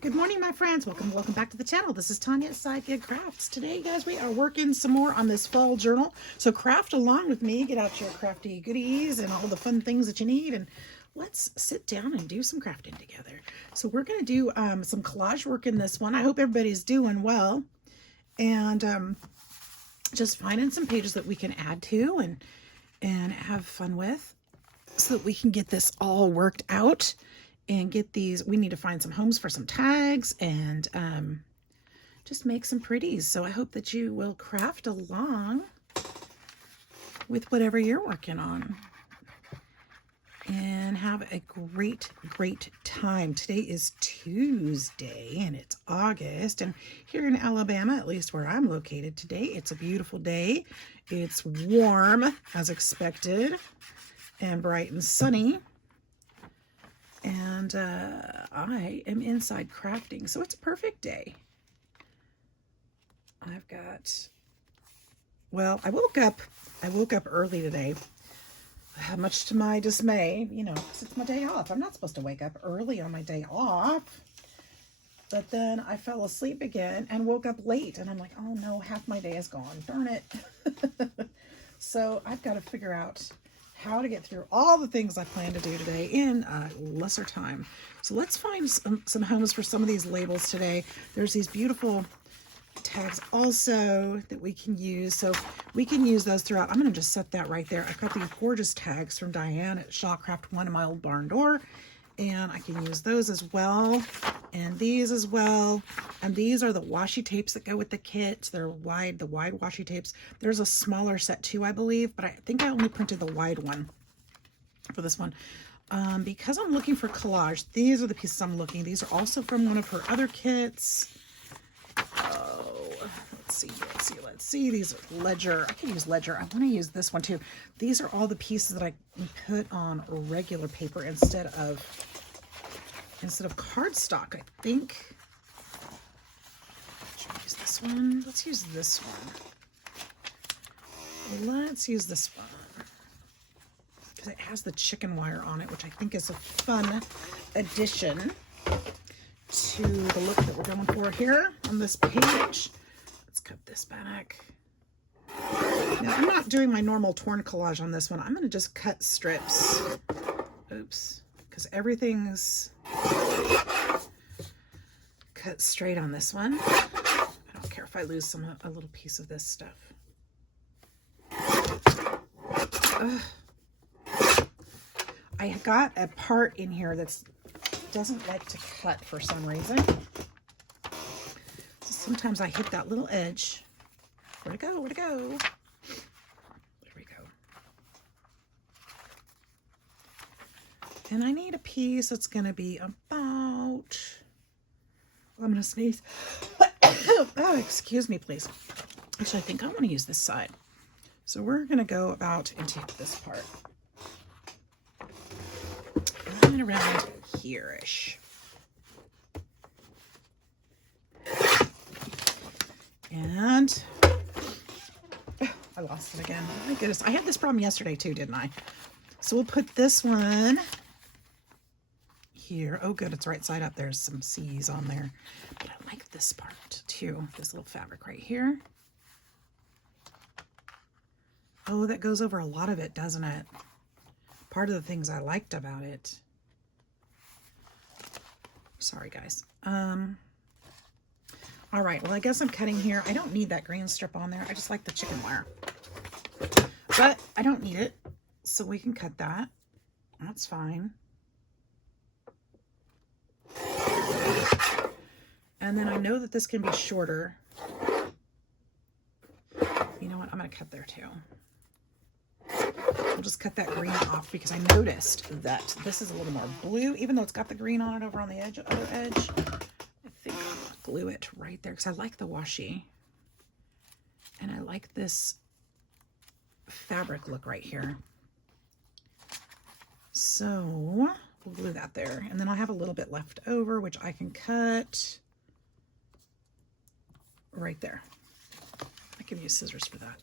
Good morning, my friends. Welcome back to the channel. This is Tanya at Sidegigcrafts. Today, guys, we are working some more on this fall journal. So craft along with me. Get out your crafty goodies and all the fun things that you need, and let's sit down and do some crafting together. So we're going to do some collage work in this one. I hope everybody's doing well, and just finding some pages that we can add to and have fun with, so that we can get this all worked out. And get these, we need to find some homes for some tags and just make some pretties. So I hope that you will craft along with whatever you're working on and have a great time. Today is Tuesday and it's August, and here in Alabama, at least where I'm located today, it's a beautiful day. It's warm as expected and bright and sunny. And I am inside crafting, so it's a perfect day. I've got, well, I woke up early today, much to my dismay, you know, 'cause it's my day off. I'm not supposed to wake up early on my day off. But then I fell asleep again and woke up late, and I'm like, oh no, half my day is gone. Darn it. So I've got to figure out how to get through all the things I plan to do today in lesser time. So let's find some homes for some of these labels today. There's these beautiful tags also that we can use. So we can use those throughout. I'm going to just set that right there. I've got these gorgeous tags from Diane at Shawcraft 1 in my old barn door. And I can use those as well, and these as well. And these are the washi tapes that go with the kit. They're wide, the wide washi tapes. There's a smaller set too, I believe, but I think I only printed the wide one for this one. Because I'm looking for collage, these are the pieces I'm looking. These are also from one of her other kits. Oh, let's see. These are Ledger. I can use Ledger. I want to use this one too. These are all the pieces that I can put on regular paper instead of cardstock, I think. Should I use this one? Let's use this one. Let's use this one, because it has the chicken wire on it, which I think is a fun addition to the look that we're going for here on this page. Let's cut this back. Now, I'm not doing my normal torn collage on this one. I'm going to just cut strips. Oops. Because everything's cut straight on this one. I don't care if I lose a little piece of this stuff. Ugh. I got a part in here that doesn't like to cut for some reason. So sometimes I hit that little edge. Where'd it go? Where'd it go? There we go. And I need a piece that's going to be about, I'm going to sneeze. Oh, excuse me, please. Actually, I think I want to use this side. So we're going to go about and take this part. And around here-ish. And I lost it again. Oh my goodness. I had this problem yesterday too, didn't I? So we'll put this one here. Oh, good. It's right side up. There's some C's on there. But I like this part too. This little fabric right here. Oh, that goes over a lot of it, doesn't it? Part of the things I liked about it. Sorry, guys. All right. Well, I guess I'm cutting here. I don't need that green strip on there. I just like the chicken wire. But I don't need it, so we can cut that. That's fine. And then I know that this can be shorter. You know what? I'm going to cut there too. I'll just cut that green off because I noticed that this is a little more blue, even though it's got the green on it over on the edge, other edge. I think I'll glue it right there because I like the washi. And I like this fabric look right here. So we'll glue that there. And then I'll have a little bit left over, which I can cut right there. I can use scissors for that.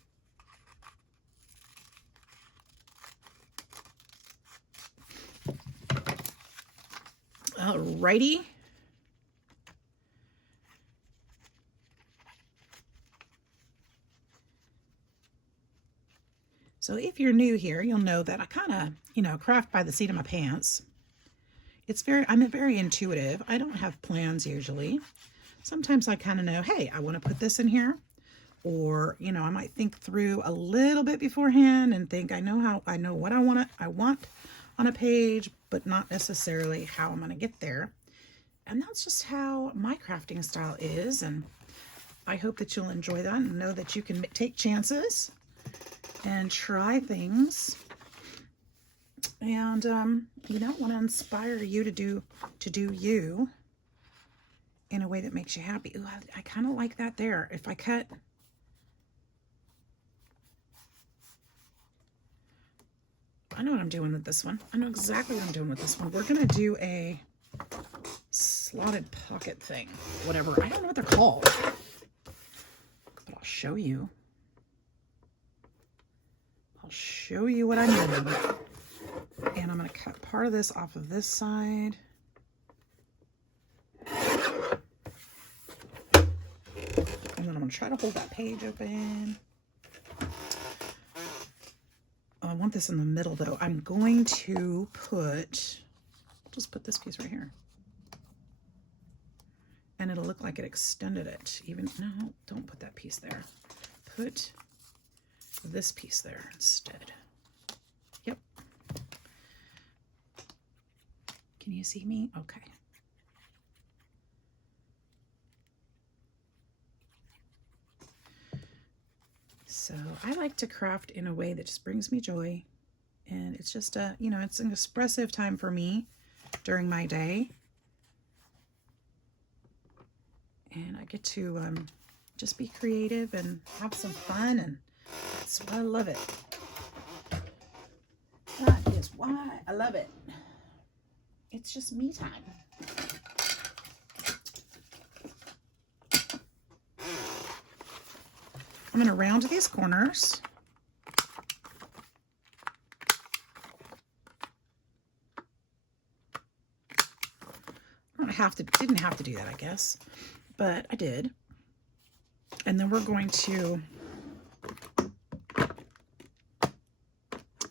Alrighty. So if you're new here, you'll know that I kind of, you know, craft by the seat of my pants. I'm very intuitive. I don't have plans usually. Sometimes I kind of know, hey, I want to put this in here. Or, you know, I might think through a little bit beforehand and think I know what I want on a page, but not necessarily how I'm going to get there. And that's just how my crafting style is. And I hope that you'll enjoy that and know that you can take chances and try things. And, you know, want to inspire you to do you in a way that makes you happy. Ooh, I kind of like that there. If I cut... I know what I'm doing with this one. I know exactly what I'm doing with this one. We're going to do a slotted pocket thing. Whatever. I don't know what they're called. But I'll show you. I'll show you what I mean. And I'm going to cut part of this off of this side. And then I'm going to try to hold that page open. I want this in the middle though. I'm going to just put this piece right here. And it'll look like it extended it. No, don't put that piece there. Put this piece there instead. Yep. Can you see me? Okay. So I like to craft in a way that just brings me joy. And it's just you know, it's an expressive time for me during my day. And I get to just be creative and have some fun, and that's why I love it. That is why I love it. It's just me time. I'm going to round these corners. Didn't have to do that, I guess, but I did. And then we're going to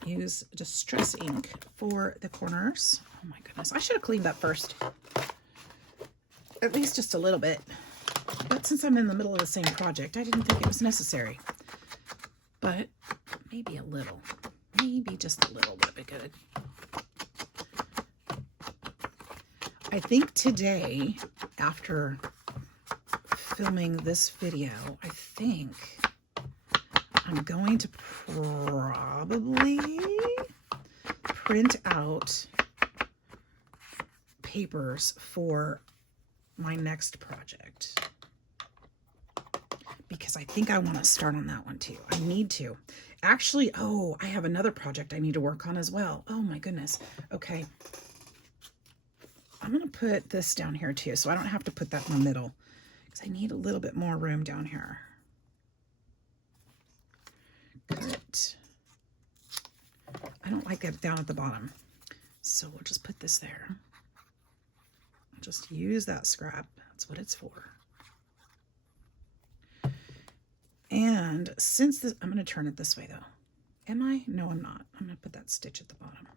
use Distress ink for the corners. Oh my goodness, I should have cleaned up first. At least just a little bit. But since I'm in the middle of the same project, I didn't think it was necessary. But maybe a little. Maybe just a little would be good. I think today, after filming this video, I think I'm going to probably print out papers for my next project. Because I think I want to start on that one too. I need to. Actually, oh, I have another project I need to work on as well. Oh my goodness. Okay. I'm going to put this down here too, so I don't have to put that in the middle. Because I need a little bit more room down here. Cut. I don't like that down at the bottom. So we'll just put this there. I'll just use that scrap. That's what it's for. And since this, I'm going to turn it this way though. Am I? No, I'm not. I'm going to put that stitch at the bottom.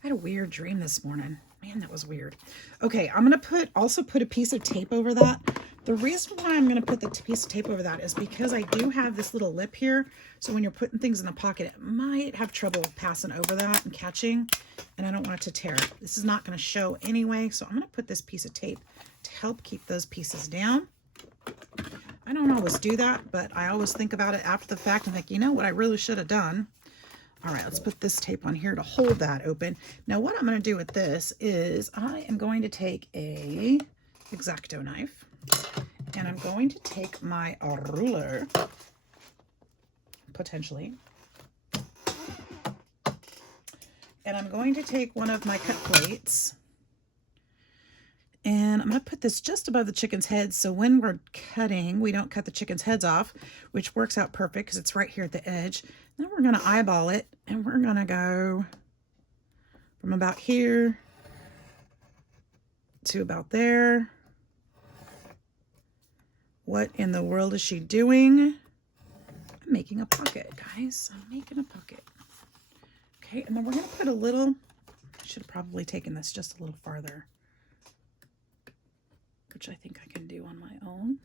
I had a weird dream this morning. Man, that was weird. Okay, I'm going to also put a piece of tape over that. The reason why I'm going to put the piece of tape over that is because I do have this little lip here. So when you're putting things in the pocket, it might have trouble passing over that and catching. And I don't want it to tear. This is not going to show anyway. So I'm going to put this piece of tape to help keep those pieces down. I don't always do that, but I always think about it after the fact and think, you know what I really should have done. All right, let's put this tape on here to hold that open. Now what I'm going to do with this is I am going to take a X-Acto knife and I'm going to take my ruler, potentially, and I'm going to take one of my cut plates and I'm going to put this just above the chicken's head so when we're cutting, we don't cut the chicken's heads off, which works out perfect because it's right here at the edge. Then we're going to eyeball it and we're going to go from about here to about there. What in the world is she doing? I'm making a pocket, guys. I'm making a pocket. Okay, and then we're going to put a little, I should have probably taken this just a little farther, which I think I can do on my own.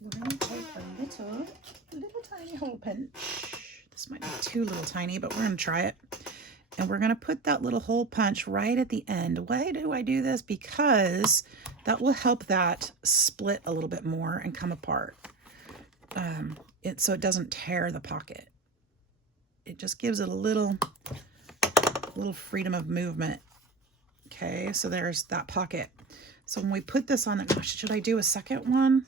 We're going to take a little tiny hole punch. This might be too little tiny, but we're going to try it. And we're going to put that little hole punch right at the end. Why do I do this? Because that will help that split a little bit more and come apart. So it doesn't tear the pocket. It just gives it a little freedom of movement. Okay, so there's that pocket. So when we put this on, gosh, should I do a second one?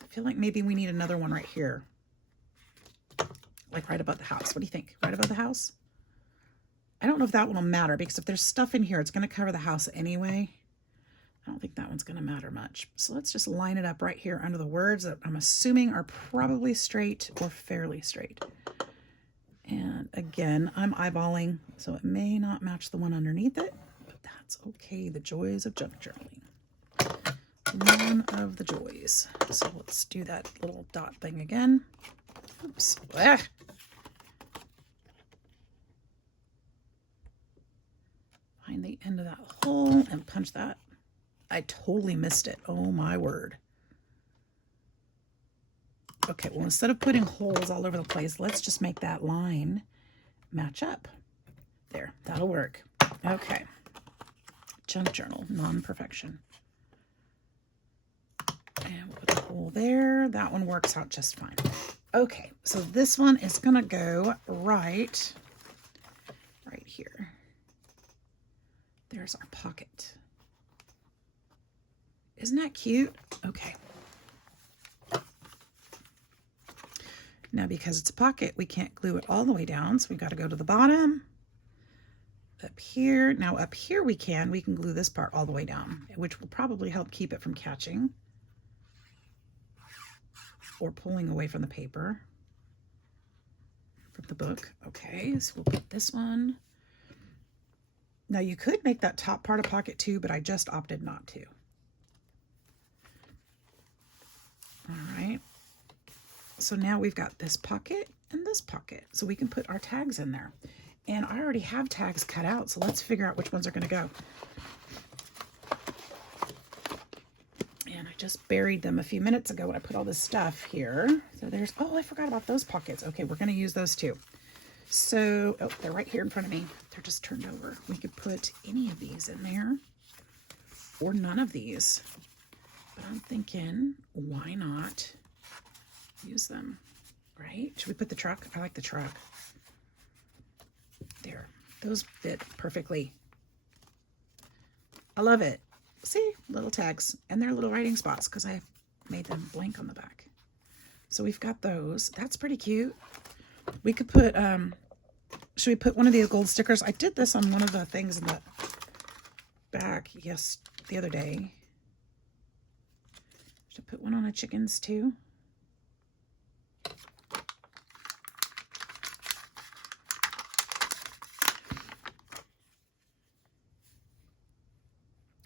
I feel like maybe we need another one right here. Like right above the house. What do you think? Right above the house? I don't know if that one will matter, because if there's stuff in here, it's going to cover the house anyway. I don't think that one's going to matter much. So let's just line it up right here under the words that I'm assuming are probably straight or fairly straight. And again, I'm eyeballing, so it may not match the one underneath it, but that's okay. The joys of junk journaling. One of the joys. So let's do that little dot thing again. Oops. Ah. Find the end of that hole and punch that. I totally missed it. Oh my word. Okay, well, instead of putting holes all over the place, let's just make that line match up. There, that'll work. Okay. Junk journal, non-perfection. And we'll put a hole there. That one works out just fine. Okay, so this one is gonna go right here. There's our pocket. Isn't that cute? Okay. Now, because it's a pocket, we can't glue it all the way down, so we got to go to the bottom. Up here. Now, up here we can glue this part all the way down, which will probably help keep it from catching or pulling away from the paper, from the book. Okay, so we'll put this one. Now, you could make that top part a pocket too, but I just opted not to. All right. So now we've got this pocket and this pocket, so we can put our tags in there. And I already have tags cut out, so let's figure out which ones are going to go. And I just buried them a few minutes ago when I put all this stuff here. So there's, oh, I forgot about those pockets. Okay, we're going to use those too. So, oh, they're right here in front of me. They're just turned over. We could put any of these in there or none of these. But I'm thinking, why not use them, right? Should we put the truck? I like the truck. There, those fit perfectly. I love it. See, little tags, and they're little writing spots because I made them blank on the back. So we've got those. That's pretty cute. We could put, should we put one of these gold stickers? I did this on one of the things in the back, yes, the other day. Should I put one on a chicken's too?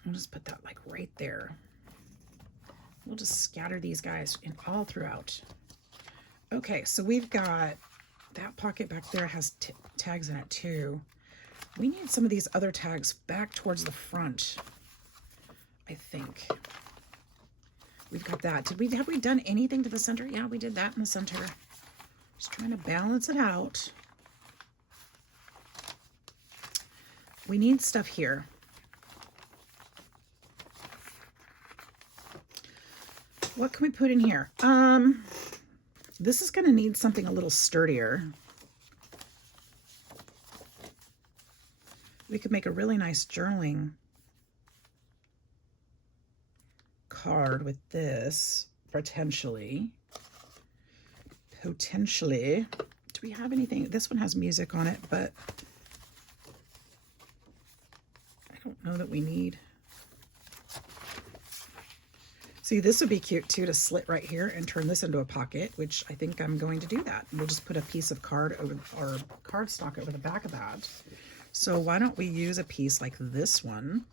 I'll just put that like right there. We'll just scatter these guys in all throughout. Okay, so we've got that pocket back there has tags in it too. We need some of these other tags back towards the front, I think. We've got that. Have we done anything to the center? Yeah, we did that in the center. Just trying to balance it out. We need stuff here. What can we put in here? This is going to need something a little sturdier. We could make a really nice journaling card with this, potentially. Potentially. Do we have anything? This one has music on it, but I don't know that we need. See, this would be cute too, to slit right here and turn this into a pocket, which I think I'm going to do that. We'll just put a piece of card over, or cardstock over the back of that. So why don't we use a piece like this one?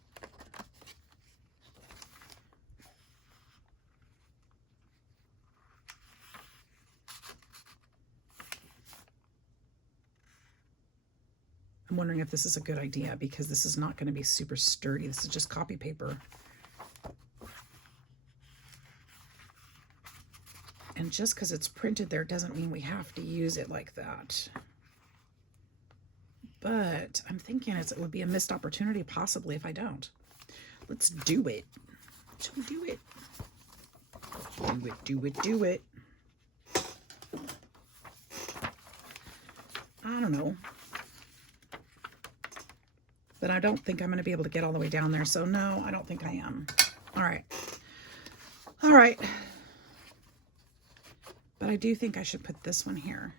I'm wondering if this is a good idea, because this is not going to be super sturdy. This is just copy paper. And just because it's printed there doesn't mean we have to use it like that. But I'm thinking it would be a missed opportunity possibly if I don't. Let's do it. Shall we do it? Do it, do it, do it. I don't know. But I don't think I'm going to be able to get all the way down there. So no, I don't think I am. All right. All right. But I do think I should put this one here.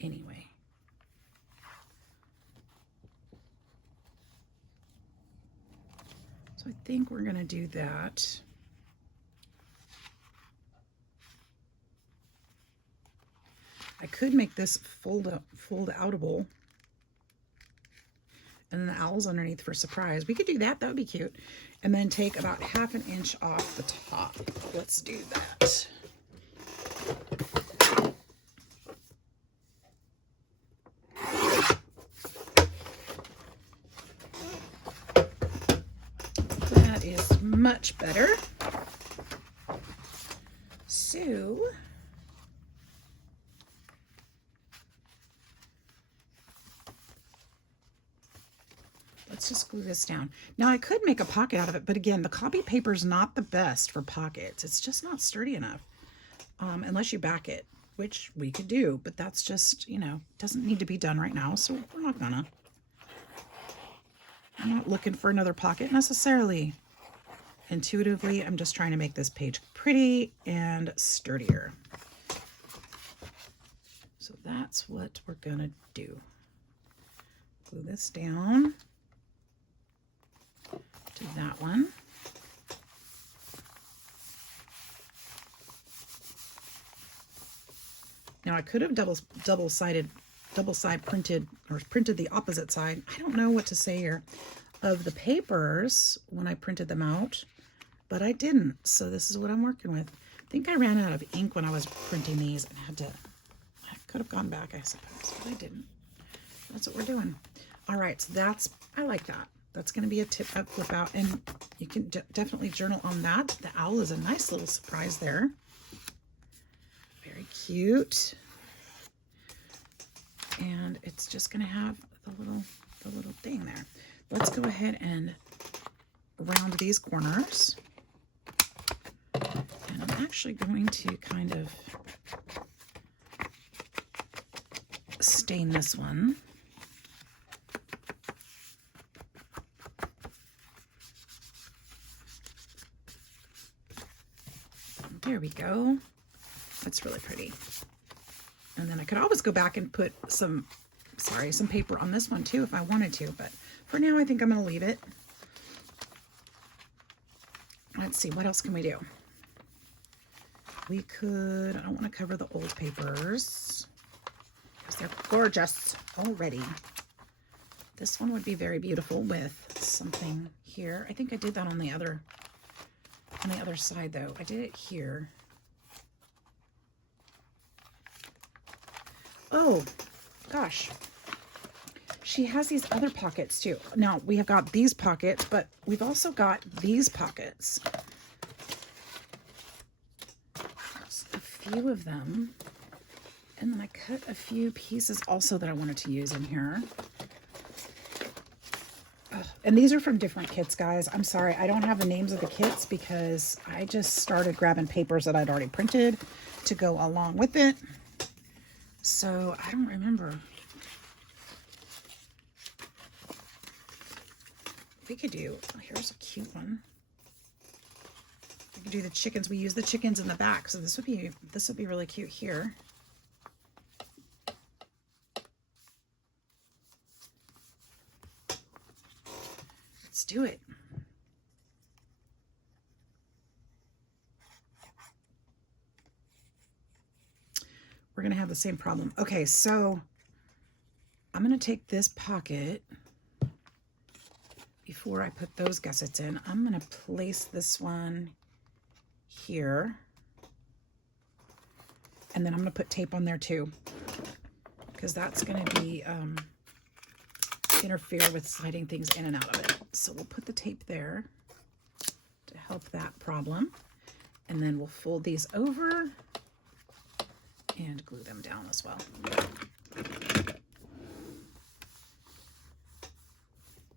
Anyway. So I think we're going to do that. I could make this fold outable. And then the owl's underneath for surprise. We could do that. That would be cute. And then take about 1/2 inch off the top. Let's do that. That is much better. So let's just glue this down. Now I could make a pocket out of it, but again, the copy paper is not the best for pockets. It's just not sturdy enough, unless you back it, which we could do, but that's just, you know, doesn't need to be done right now, so we're not gonna. I'm not looking for another pocket necessarily. Intuitively, I'm just trying to make this page pretty and sturdier. So that's what we're gonna do. Glue this down to that one. Now I could have double side printed, or printed the opposite side. I don't know what to say here of the papers when I printed them out, but I didn't. So this is what I'm working with. I think I ran out of ink when I was printing these and I could have gone back, I suppose, but I didn't. That's what we're doing. All right, so I like that. That's going to be a tip up flip out, and you can definitely journal on that. The owl is a nice little surprise there. Very cute. And it's just going to have the little thing there. Let's go ahead and round these corners. And I'm actually going to kind of stain this one. There we go. That's really pretty. And then I could always go back and put some paper on this one too if I wanted to, but for now I think I'm going to leave it. Let's see, what else can we do? We could, I don't want to cover the old papers because they're gorgeous already. This one would be very beautiful with something here. I think I did that on the other side though. I did it here. Oh gosh, she has these other pockets too. Now we have got these pockets, but we've also got these pockets. There's a few of them, and then I cut a few pieces also that I wanted to use in here. And these are from different kits, guys. I'm sorry, I don't have the names of the kits because I just started grabbing papers that I'd already printed to go along with it. So I don't remember. We could do, oh, here's a cute one. We could do the chickens. We use the chickens in the back, so this would be really cute here. Let's do it. we're going to have the same problem. Okay, so I'm going to take this pocket before I put those gussets in. I'm going to place this one here. And then I'm going to put tape on there too, because that's going to be interfere with sliding things in and out of it. So we'll put the tape there to help that problem. And then we'll fold these over and glue them down as well.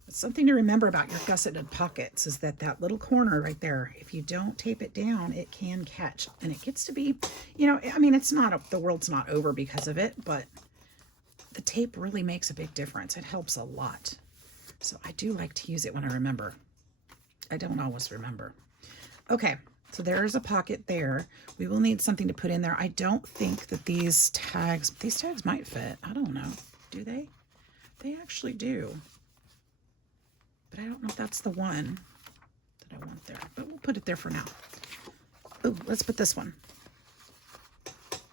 But something to remember about your gusseted pockets is that that little corner right there, if you don't tape it down, it can catch. And it gets to be, you know, I mean, it's not, the world's not over because of it, but the tape really makes a big difference. It helps a lot. So I do like to use it when I remember. I don't always remember. Okay, so there's a pocket there. We will need something to put in there. I don't think that these tags might fit. I don't know. Do they? They actually do. But I don't know if that's the one that I want there. But we'll put it there for now. Oh, let's put this one.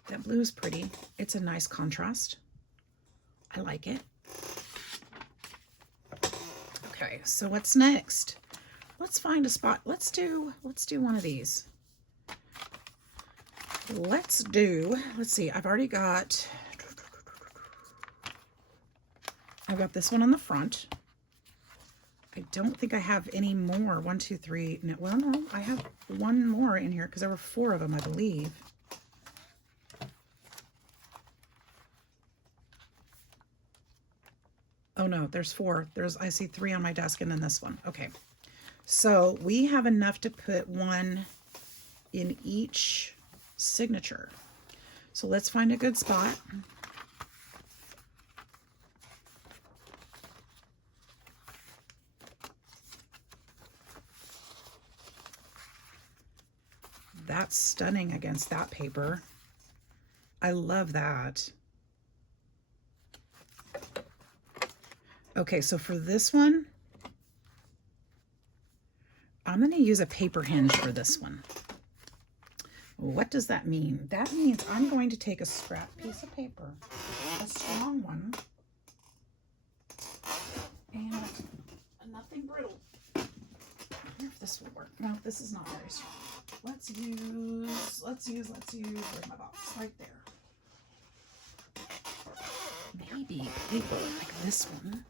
That blue is pretty. It's a nice contrast. I like it. Okay, so what's next? Let's find a spot. Let's do one of these. Let's see, I've got this one on the front. I don't think I have any more. 1, 2, 3. No, well, no, I have one more in here because there were 4 of them, I believe. Oh no, there's 4. I see 3 on my desk and then this one. Okay. So we have enough to put one in each signature. So let's find a good spot. That's stunning against that paper. I love that. Okay, so for this one, I'm going to use a paper hinge for this one. What does that mean? That means I'm going to take a scrap piece of paper, a strong one, and nothing brittle. I wonder if this will work. No, this is not very strong. Let's use, where's my box? Right there. Maybe paper like this one.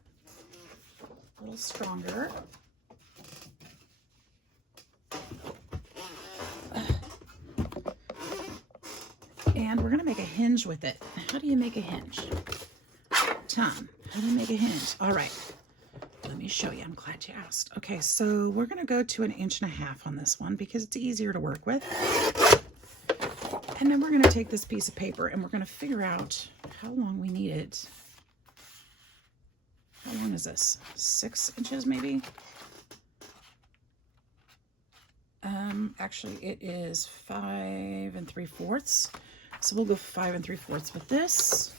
A little stronger. And we're going to make a hinge with it. How do you make a hinge? Tom, how do you make a hinge? All right. Let me show you. I'm glad you asked. Okay, so we're going to go to 1.5 inches on this one because it's easier to work with. And then we're going to take this piece of paper and we're going to figure out how long we need it. How long is this? 6 inches maybe? Actually, it is 5 3/4. So we'll go 5 3/4 with this.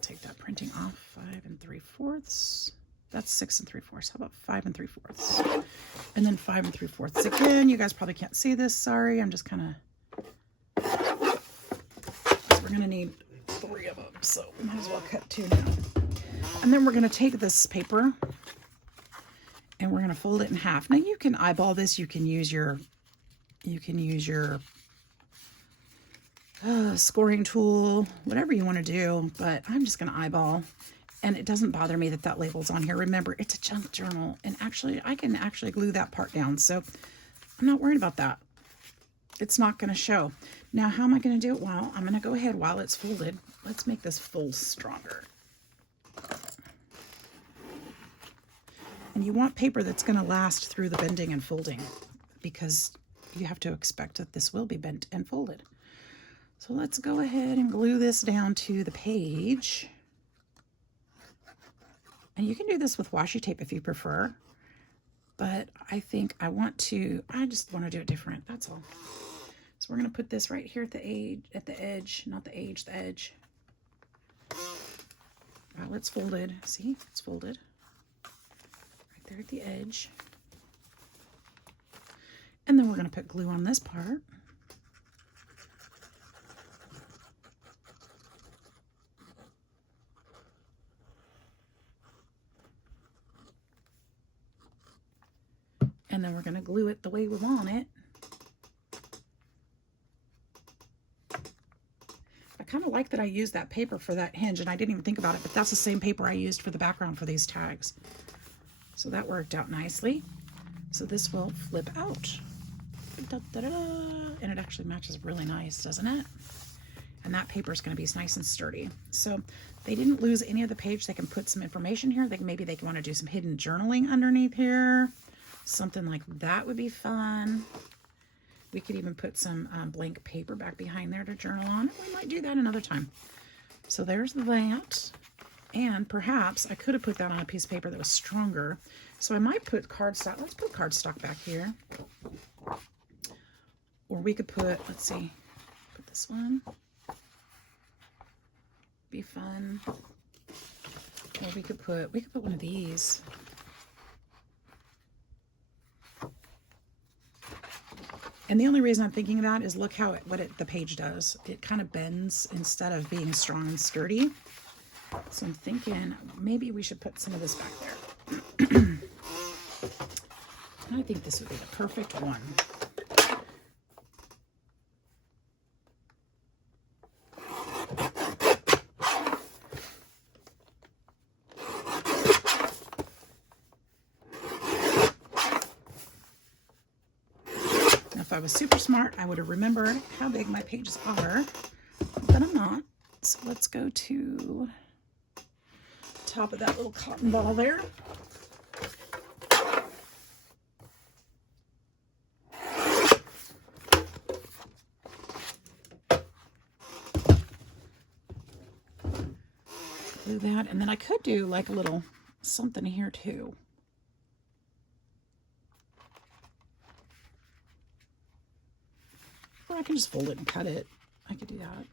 Take that printing off. 5 3/4. That's 6 3/4. How about 5 3/4? And then 5 3/4 again. You guys probably can't see this. Sorry, I'm just kind of. We're gonna need 3 of them, so we might as well cut 2 now. And then we're gonna take this paper and we're gonna fold it in half. Now you can eyeball this. You can use your scoring tool, whatever you want to do, but I'm just going to eyeball. And it doesn't bother me that that label's on here. Remember, it's a junk journal, and actually I can actually glue that part down, so I'm not worried about that. It's not going to show. Now, how am I going to do it? Well, I'm going to go ahead while it's folded. Let's make this fold stronger. And you want paper that's going to last through the bending and folding, because you have to expect that this will be bent and folded. So let's go ahead and glue this down to the page. And you can do this with washi tape if you prefer, but I think I just want to do it different. That's all. So we're going to put this right here at the edge, not the edge, the edge. Well, it's folded. See, it's folded right there at the edge. And then we're going to put glue on this part. And then we're going to glue it the way we want it. I kind of like that I used that paper for that hinge, and I didn't even think about it, but that's the same paper I used for the background for these tags. So that worked out nicely. So this will flip out. Da, da, da, da. And it actually matches really nice, doesn't it? And that paper is going to be nice and sturdy. So they didn't lose any of the page. They can put some information here. Maybe they can want to do some hidden journaling underneath here. Something like that would be fun. We could even put some blank paper back behind there to journal on. We might do that another time. So there's that. And perhaps I could have put that on a piece of paper that was stronger. So I might put cardstock. Let's put cardstock back here. Or we could put, let's see, put this one. Be fun. Or we could put one of these. And the only reason I'm thinking of that is look how the page does. It kind of bends instead of being strong and sturdy. So I'm thinking maybe we should put some of this back there. And I think this would be the perfect one. If I was super smart, I would have remembered how big my pages are, but I'm not. So let's go to the top of that little cotton ball there. Do that, and then I could do like a little something here too. Or I can just fold it and cut it. I could do that.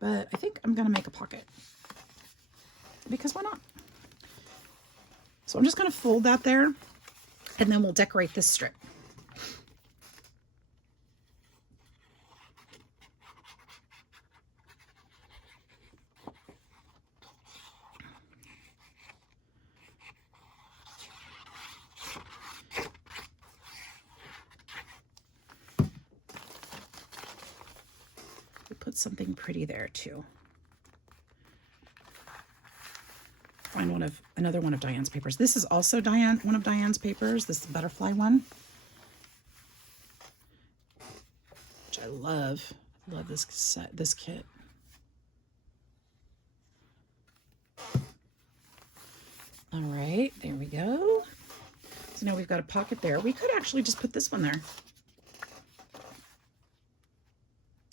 But I think I'm going to make a pocket. Because why not? So I'm just going to fold that there. And then we'll decorate this strip. Put something pretty there too. Find another one of Diane's papers. This is also one of Diane's papers. This is the butterfly one, which I love. I love this kit. All right, there we go. So now we've got a pocket there. We could actually just put this one there.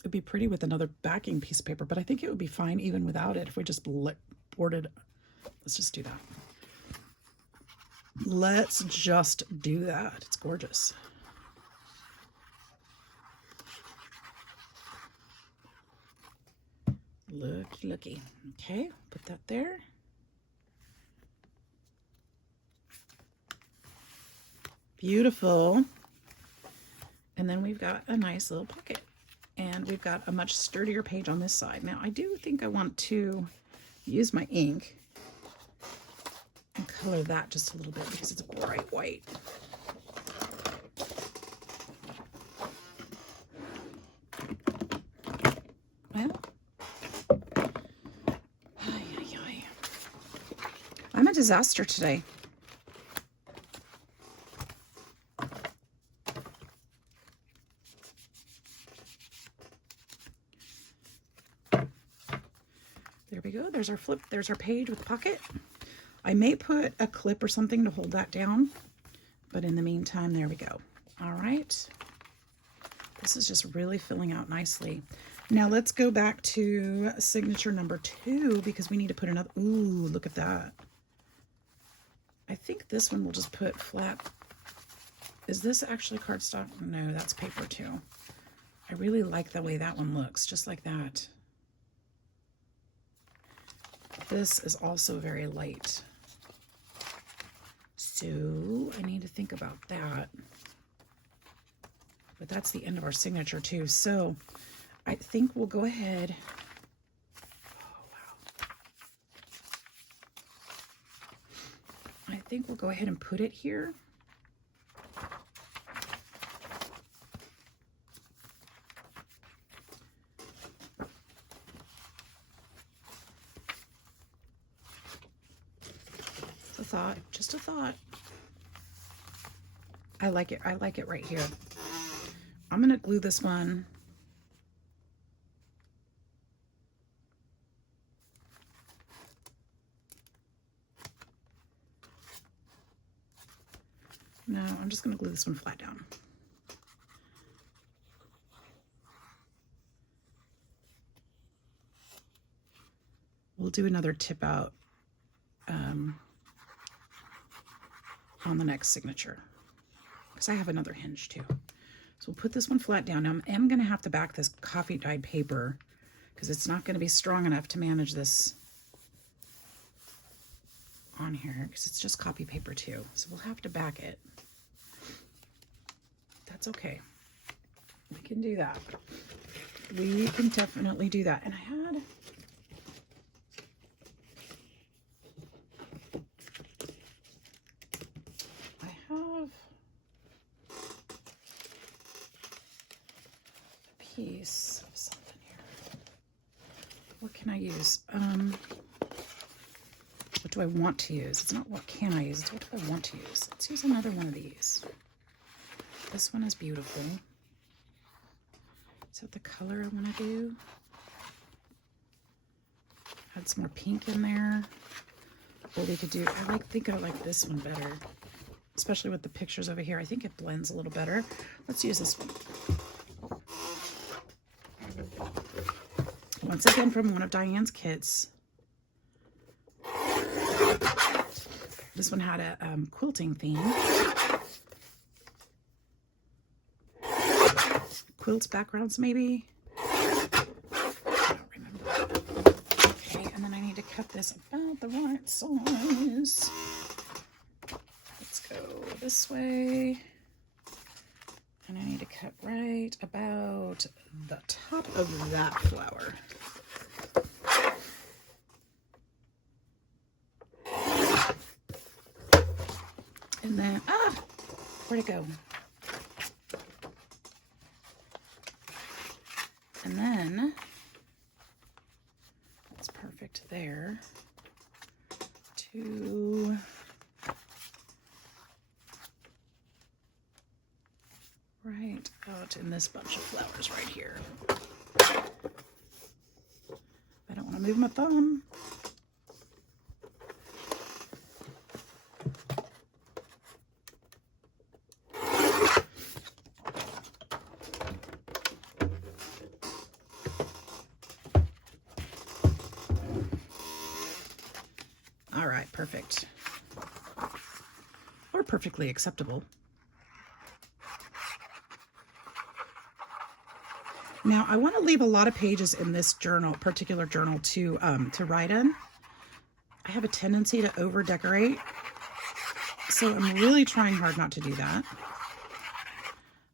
It'd be pretty with another backing piece of paper, but I think it would be fine even without it if we just boarded. Let's just do that. Let's just do that. It's gorgeous. Looky. Okay, put that there. Beautiful. And then we've got a nice little pocket. And we've got a much sturdier page on this side. Now, I do think I want to use my ink and color that just a little bit because it's a bright white. Well, I'm a disaster today. There we go. There's our flip. There's our page with pocket. I may put a clip or something to hold that down, but in the meantime, there we go. All right. This is just really filling out nicely. Now let's go back to signature number 2 because we need to put another. Ooh, look at that. I think this one will just put flat. Is this actually cardstock? No, that's paper too. I really like the way that one looks, just like that. This is also very light. So I need to think about that. But that's the end of our signature too. So I think we'll go ahead. Oh, wow. I think we'll go ahead and put it here. Just a thought, just a thought. I like it right here. I'm gonna glue this one. No, I'm just gonna glue this one flat down. We'll do another tip out on the next signature, because I have another hinge too. So we'll put this one flat down. Now I am going to have to back this coffee dyed paper because it's not going to be strong enough to manage this on here, because it's just copy paper too. So we'll have to back it. That's okay. We can do that. We can definitely do that. And I have a piece of something here. What can I use? What do I want to use? It's not what can I use, it's what do I want to use. Let's use another one of these. This one is beautiful. Is that the color I want to do? Add some more pink in there. Or we could do, I think I like this one better, especially with the pictures over here. I think it blends a little better. Let's use this one. Once again, from one of Diane's kits. This one had a quilting theme. Quilts backgrounds, maybe. I don't remember. Okay, and then I need to cut this about the right size. Let's go this way. And I need to cut right about the top of that flower. And then, where'd it go? And then, that's perfect there, to right out in this bunch of flowers right here. I don't want to move my thumb. All right, perfect. Or perfectly acceptable. Now, I want to leave a lot of pages in this journal, particular journal, to write in. I have a tendency to over decorate, so I'm really trying hard not to do that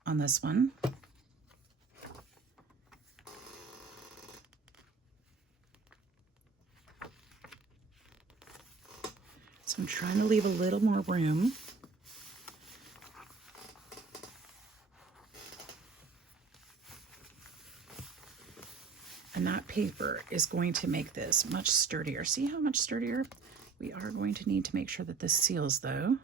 on this one. So I'm trying to leave a little more room. And that paper is going to make this much sturdier. See how much sturdier? We are going to need to make sure that this seals though.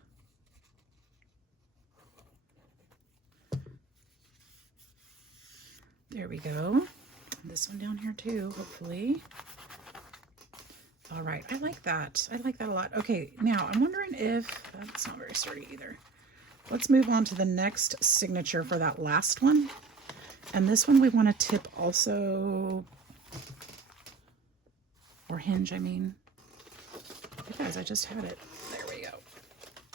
There we go. This one down here too, hopefully. All right, I like that. I like that a lot. Okay, now I'm wondering if, that's not very sturdy either. Let's move on to the next signature for that last one. And this one we want to tip also, or hinge, I mean. You guys, I just had it. There we go.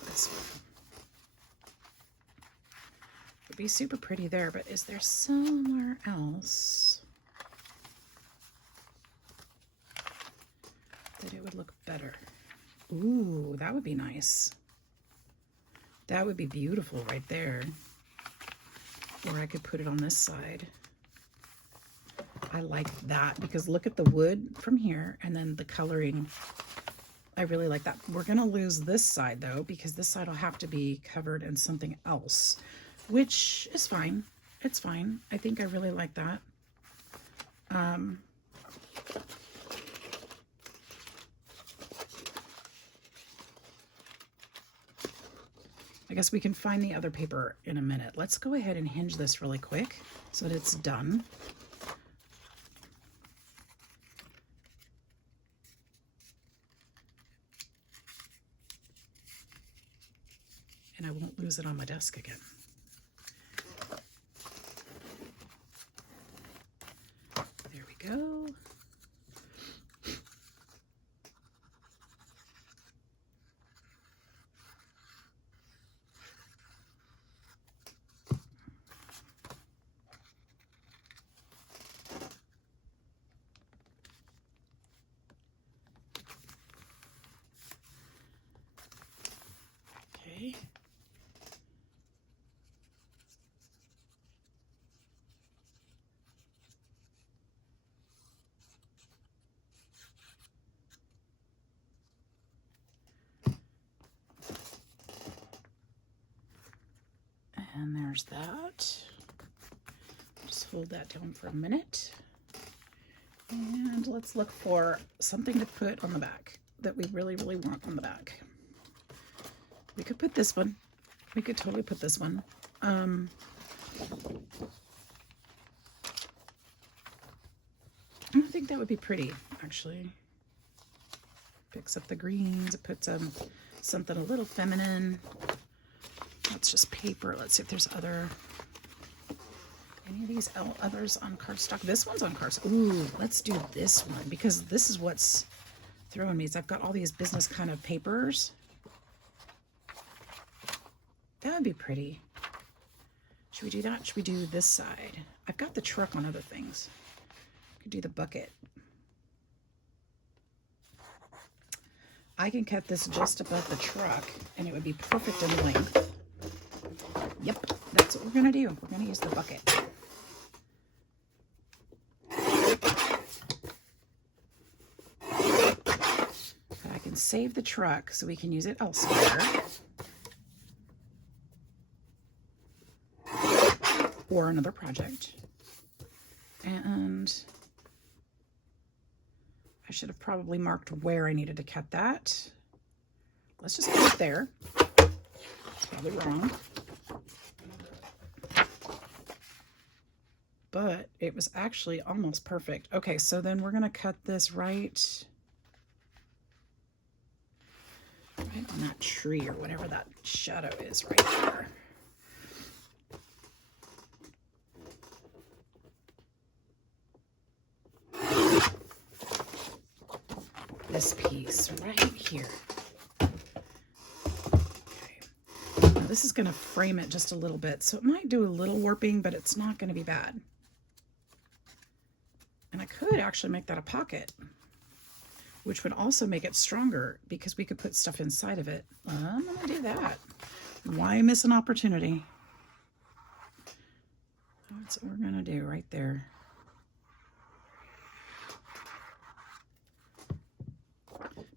This one. Would be super pretty there, but is there somewhere else that it would look better? Ooh, that would be nice. That would be beautiful right there. Or I could put it on this side. I like that because look at the wood from here and then the coloring I really like that. We're going to lose this side though, because this side will have to be covered in something else, which is fine. It's fine. I think I really like that. I guess we can find the other paper in a minute. Let's go ahead and hinge this really quick so that it's done. And I won't lose it on my desk again. There we go. Okay. And there's that. Just hold that down for a minute. And let's look for something to put on the back that we really, really want on the back. We could put this one. We could totally put this one. I don't think that would be pretty, actually. Picks up the greens. It puts something a little feminine. That's just paper. Let's see if there's any of these others on cardstock. This one's on cardstock. Ooh, let's do this one, because this is what's throwing me. Is I've got all these business kind of papers. That would be pretty. Should we do that? Should we do this side? I've got the truck on other things. Could do the bucket. I can cut this just above the truck and it would be perfect in length. Yep, that's what we're gonna do. We're gonna use the bucket. But I can save the truck so we can use it elsewhere. Or another project. And I should have probably marked where I needed to cut that. Let's just put it there. Probably wrong. But it was actually almost perfect. Okay, so then we're gonna cut this right on that tree or whatever that shadow is right there. This piece right here. Okay. Now this is going to frame it just a little bit, so it might do a little warping, but it's not going to be bad. And I could actually make that a pocket, which would also make it stronger because we could put stuff inside of it. I'm going to do that. Why miss an opportunity? That's what we're going to do right there.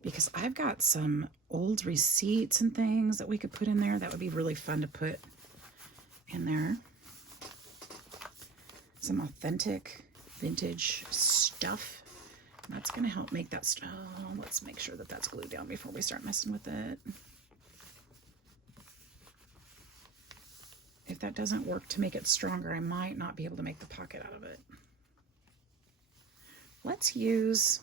Because I've got some old receipts and things that we could put in there. That would be really fun to put in there. Some authentic vintage stuff. And that's going to help make that stuff. Oh, let's make sure that that's glued down before we start messing with it. If that doesn't work to make it stronger, I might not be able to make the pocket out of it. Let's use...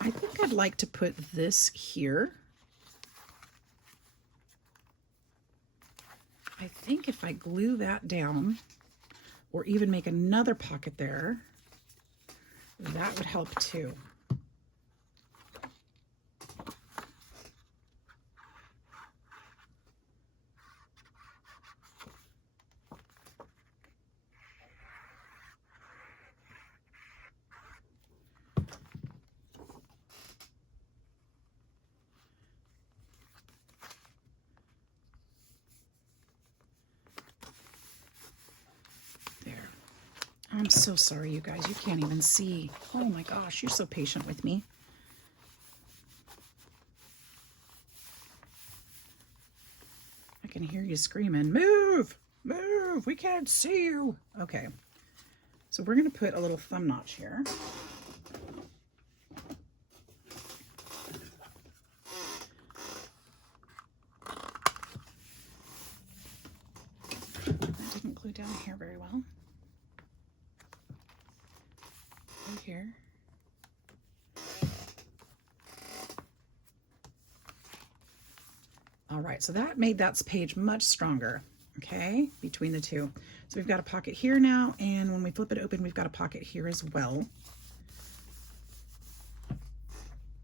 I think I'd like to put this here. I think if I glue that down, or even make another pocket there, that would help too. There. I'm so sorry, you guys. You can't even see. Oh my gosh, you're so patient with me. I can hear you screaming, move, move, we can't see you. Okay, so we're going to put a little thumb notch here. That didn't glue down here very well. Right here. All right, so that made that page much stronger, okay, between the two. So we've got a pocket here now, and when we flip it open, we've got a pocket here as well.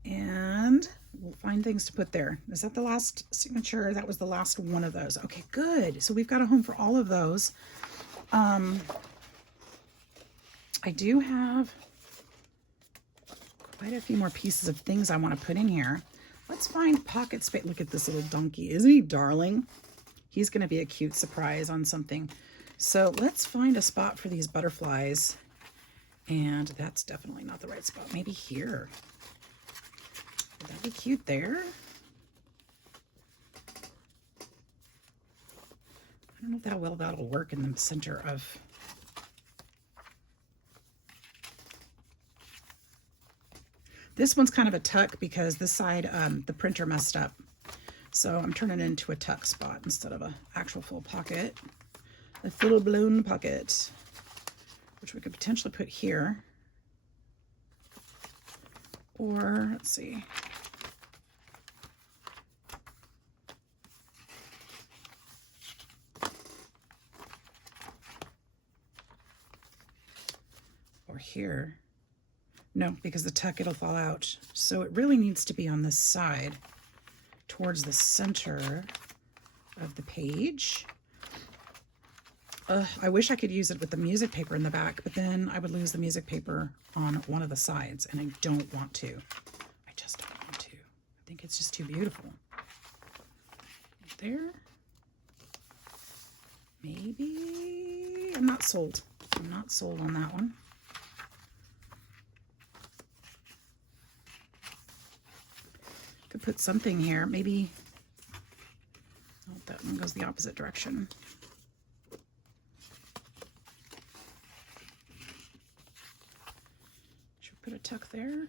And we'll find things to put there. Is that the last signature? That was the last one of those. Okay, good. So we've got a home for all of those. I do have quite a few more pieces of things I want to put in here. Let's find pocket space. Look at this little donkey. Isn't he darling? He's going to be a cute surprise on something. So let's find a spot for these butterflies. And that's definitely not the right spot. Maybe here. Would that be cute there? I don't know how well that'll work in the center of... This one's kind of a tuck because this side, the printer messed up. So I'm turning it into a tuck spot instead of an actual full pocket. A full blown pocket, which we could potentially put here. Or, let's see. Or here. No, because the tuck, it'll fall out. So it really needs to be on this side, towards the center of the page. I wish I could use it with the music paper in the back, but then I would lose the music paper on one of the sides, and I don't want to. I just don't want to. I think it's just too beautiful. Right there. Maybe. I'm not sold. I'm not sold on that one. Could put something here. Maybe. Oh, that one goes the opposite direction. Should we put a tuck there?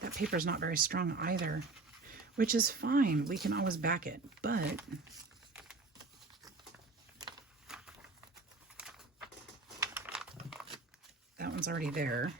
That paper's not very strong either, which is fine. We can always back it, but that one's already there.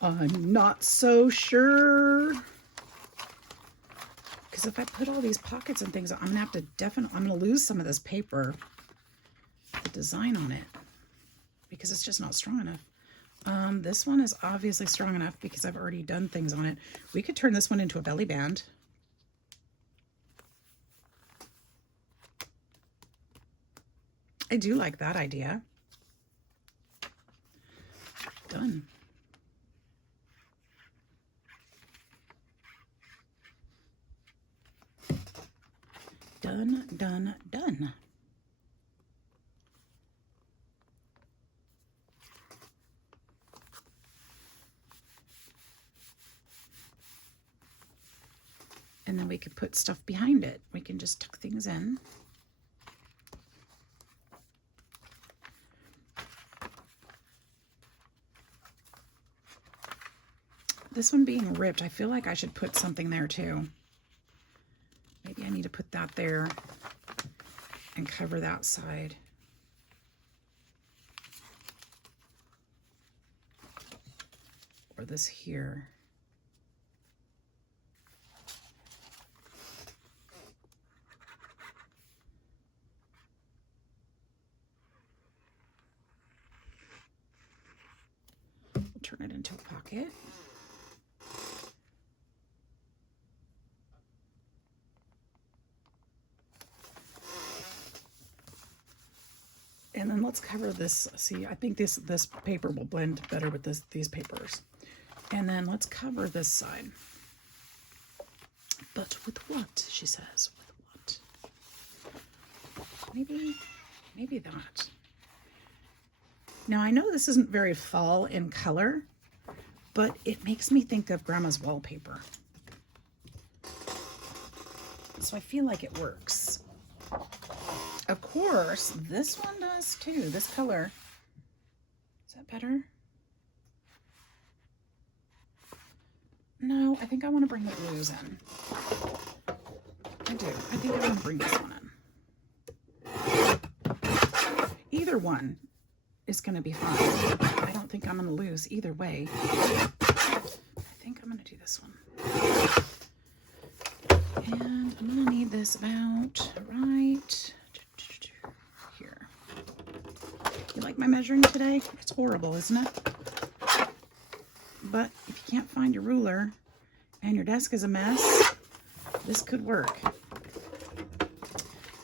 I'm not so sure. Because if I put all these pockets and things, I'm gonna have to I'm gonna lose some of this paper, the design on it, because it's just not strong enough. This one is obviously strong enough because I've already done things on it. We could turn this one into a belly band. I do like that idea. Done. Done, done, done. And then we could put stuff behind it. We can just tuck things in. This one being ripped, I feel like I should put something there too. Maybe I need to put that there and cover that side. Or this here. We'll turn it into a pocket. And then let's cover this. See, I think this paper will blend better with these papers. And then let's cover this side. But with what, she says, with what? Maybe that. Now, I know this isn't very fall in color, but it makes me think of Grandma's wallpaper. So I feel like it works. Of course, this one does too. This color. Is that better? No, I think I want to bring the blues in. I do. I think I want to bring this one in. Either one is going to be fine. I don't think I'm going to lose either way. I think I'm going to do this one. And I'm going to need this about right here. You like my measuring today? It's horrible, isn't it? But if you can't find your ruler and your desk is a mess, this could work.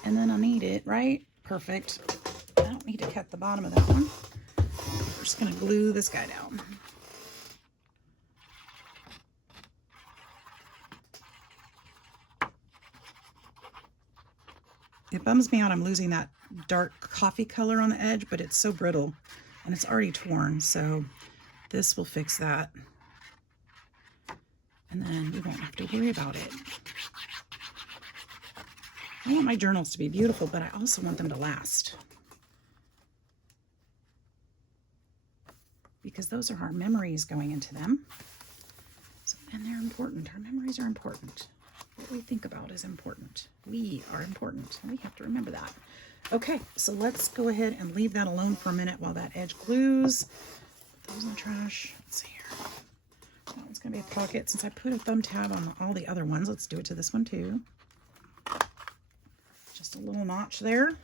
And then I'll need it, right? Perfect. I don't need to cut the bottom of that one. We're just going to glue this guy down. It bums me out I'm losing that dark coffee color on the edge, but it's so brittle and it's already torn, so this will fix that. And then we won't have to worry about it. I want my journals to be beautiful, but I also want them to last. Because those are our memories going into them. So, and they're important. Our memories are important. What we think about is important. We are important. We have to remember that. Okay, so let's go ahead and leave that alone for a minute while that edge glues. Put those in the trash. Let's see here. That one's going to be a pocket. Since I put a thumb tab on all the other ones, let's do it to this one too. Just a little notch there.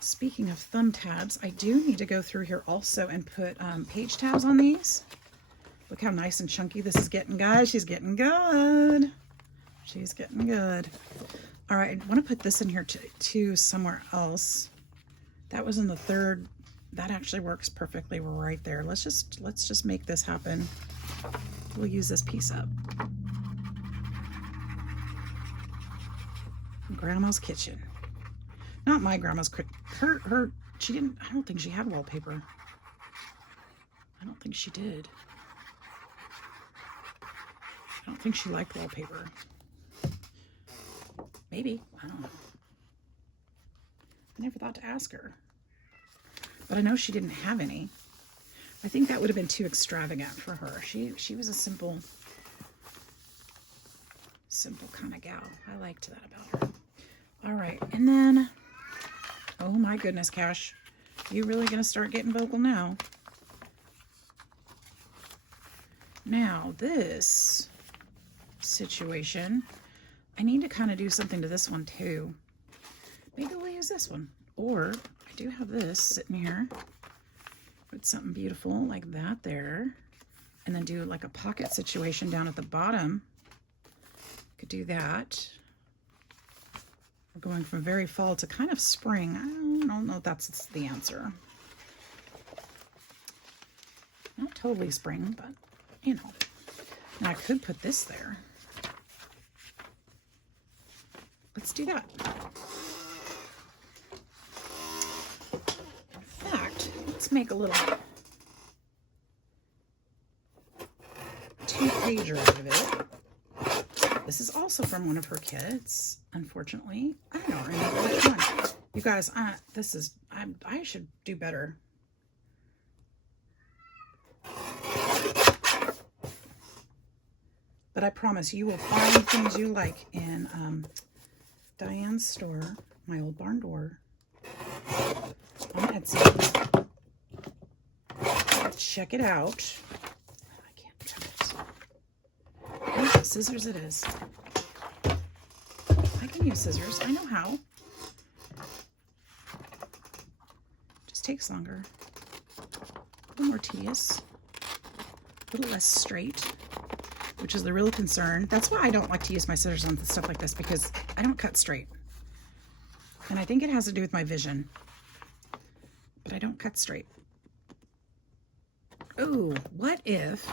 Speaking of thumb tabs, I do need to go through here also and put page tabs on these. Look how nice and chunky this is getting, guys. She's getting good. She's getting good. All right, I want to put this in here too somewhere else. That was in the third. That actually works perfectly right there. Let's just make this happen. We'll use this piece up. Grandma's kitchen. Not my grandma's. She didn't. I don't think she had wallpaper. I don't think she did. I don't think she liked wallpaper. Maybe. I don't know. I never thought to ask her. But I know she didn't have any. I think that would have been too extravagant for her. She was a simple kind of gal. I liked that about her. All right. And then, oh my goodness, Cash. You really going to start getting vocal now? Now, this situation, I need to kind of do something to this one too. Maybe we'll use this one. Or I do have this sitting here. Put something beautiful like that there. And then do like a pocket situation down at the bottom. Could do that. We're going from very fall to kind of spring. I don't know if that's the answer. Not totally spring, but you know. Now I could put this there. Let's do that. In fact, let's make a little 2-pager out of it. This is also from one of her kids, unfortunately. I don't remember which one. You guys, I should do better. But I promise you will find things you like in Diane's store, my old barn door, on Etsy. Check it out. I can't cut it. Oh, scissors it is. I can use scissors. I know how. Just takes longer. A little more tedious. A little less straight, which is the real concern. That's why I don't like to use my scissors on stuff like this, because I don't cut straight. And I think it has to do with my vision. But I don't cut straight. Oh, what if...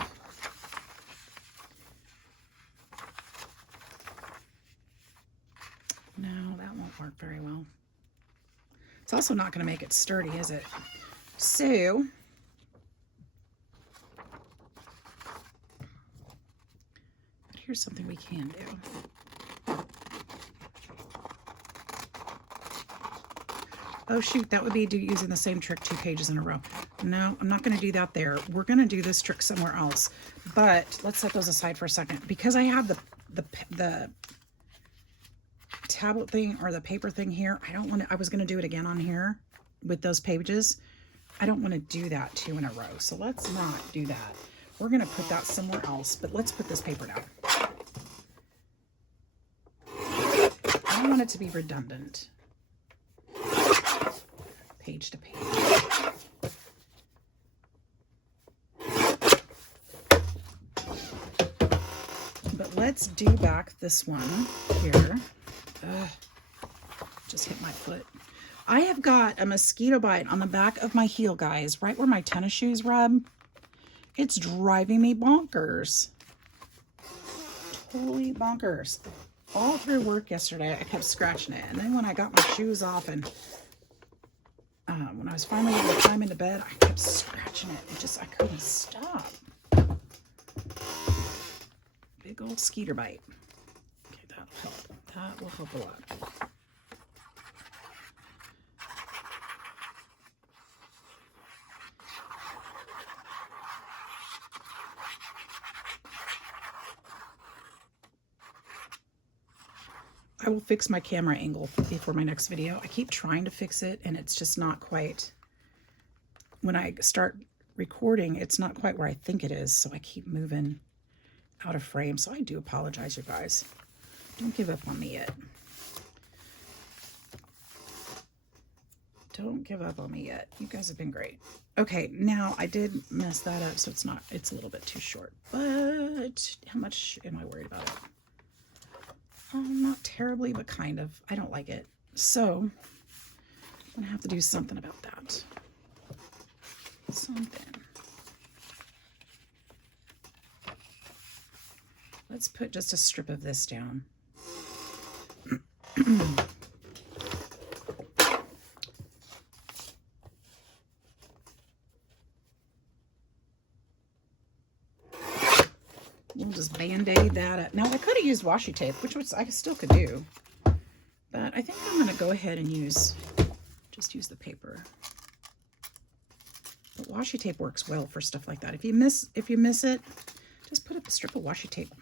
No, that won't work very well. It's also not going to make it sturdy, is it? So... here's something we can do. Oh shoot, that would be using the same trick 2 pages in a row. No, I'm not going to do that there. We're going to do this trick somewhere else. But let's set those aside for a second. Because I have the tablet thing or the paper thing here, I don't want to, I was going to do it again on here with those pages. I don't want to do that 2 in a row. So let's not do that. We're going to put that somewhere else, but let's put this paper down. I don't want it to be redundant. Page to page. But let's do back this one here. Ugh, just hit my foot. I have got a mosquito bite on the back of my heel, guys, right where my tennis shoes rub. It's driving me bonkers. Totally bonkers. All through work yesterday, I kept scratching it. And then when I got my shoes off and when I was finally able to climb into bed, I kept scratching it. I couldn't stop. Big old skeeter bite. Okay, that'll help. That will help a lot. I will fix my camera angle before my next video. I keep trying to fix it and it's just not quite, when I start recording, it's not quite where I think it is. So I keep moving out of frame. So I do apologize, you guys. Don't give up on me yet. Don't give up on me yet. You guys have been great. Okay, now I did mess that up. So it's a little bit too short, but how much am I worried about it? Not terribly, but kind of. I don't like it. So I'm gonna have to do something about that. Something. Let's put just a strip of this down. We'll just band-aid that up. Now, I could have used washi tape, which I still could do. But I think I'm going to go ahead and just use the paper. But washi tape works well for stuff like that. If you miss it, just put up a strip of washi tape.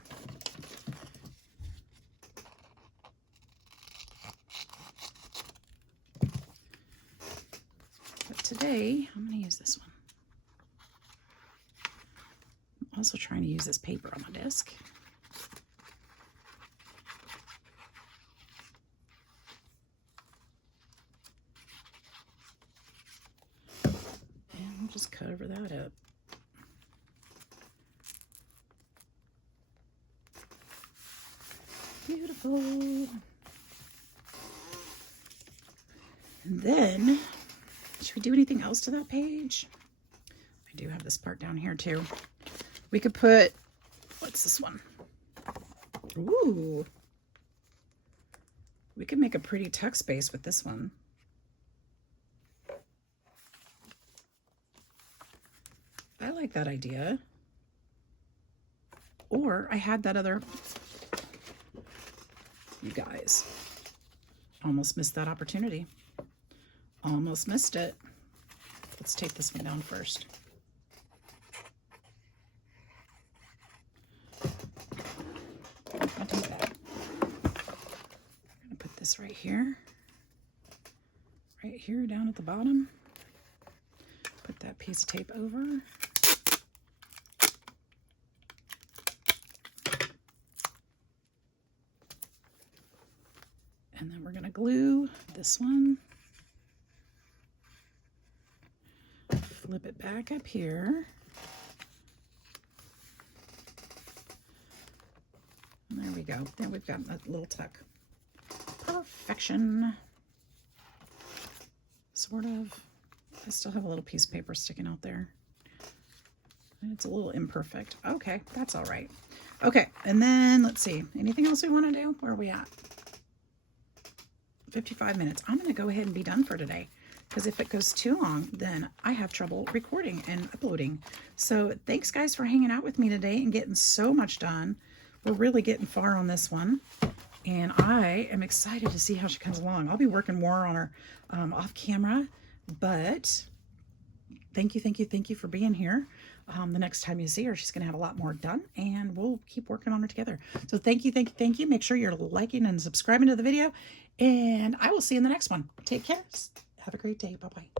But today, I'm going to use this one. Also trying to use this paper on my desk. And we'll just cover that up. Beautiful. And then, should we do anything else to that page? I do have this part down here too. We could put, what's this one? Ooh. We could make a pretty tuck space with this one. I like that idea. Or I had that other, you guys, almost missed that opportunity. Almost missed it. Let's take this one down first. I'll do that. I'm gonna put this right here down at the bottom. Put that piece of tape over. And then we're gonna glue this one. Flip it back up here. There we go. There we've got that little tuck. Perfection. sort of. I still have a little piece of paper sticking out there. It's a little imperfect. Okay, that's all right. Okay, and then let's see. Anything else we want to do? Where are we at? 55 minutes. I'm going to go ahead and be done for today, because if it goes too long, then I have trouble recording and uploading. So thanks, guys, for hanging out with me today and getting so much done. We're really getting far on this one, and I am excited to see how she comes along. I'll be working more on her off camera, but thank you for being here. The next time you see her, she's going to have a lot more done, and we'll keep working on her together. So thank you. Make sure you're liking and subscribing to the video, and I will see you in the next one. Take care. Have a great day. Bye-bye.